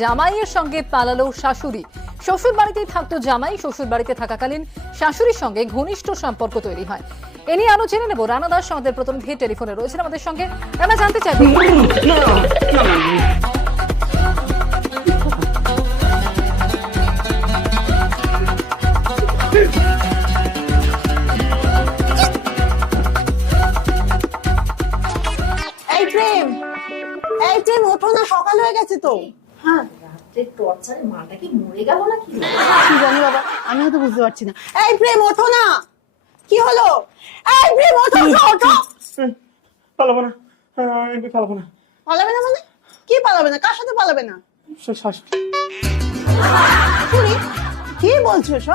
জামাইয়ের সঙ্গে পালালো শাশুড়ি। শ্বশুর বাড়িতেই থাকতো জামাই, শ্বশুর বাড়িতে থাকাকালীন শাশুড়ির সঙ্গে ঘনিষ্ঠ সম্পর্ক তৈরি হয়। এ নিয়ে আরো জেনে নেব। রানা দাস আমাদের প্রতিনিধি টেলিফোনে রয়েছেন আমাদের সঙ্গে। আমরা জানতে চাইব এই প্রেম, এই প্রেম ওঠো না, সকাল হয়ে গেছে তো। হ্যাঁ, রাত্রের টর্চারে মাটা কি মরে গেল নাকি? কি জানি বাবা, আমি হয়তো বুঝতে পারছি না। এই প্রেম ওঠো না, কি হলো? এই প্রেম ওঠো, ওঠো। পালাবো না, পালাবো না। পালাবে না মানে? কি পালাবে না? কার সাথে পালাবে না? শাশুড়ি। শুনি কি বলছো সব?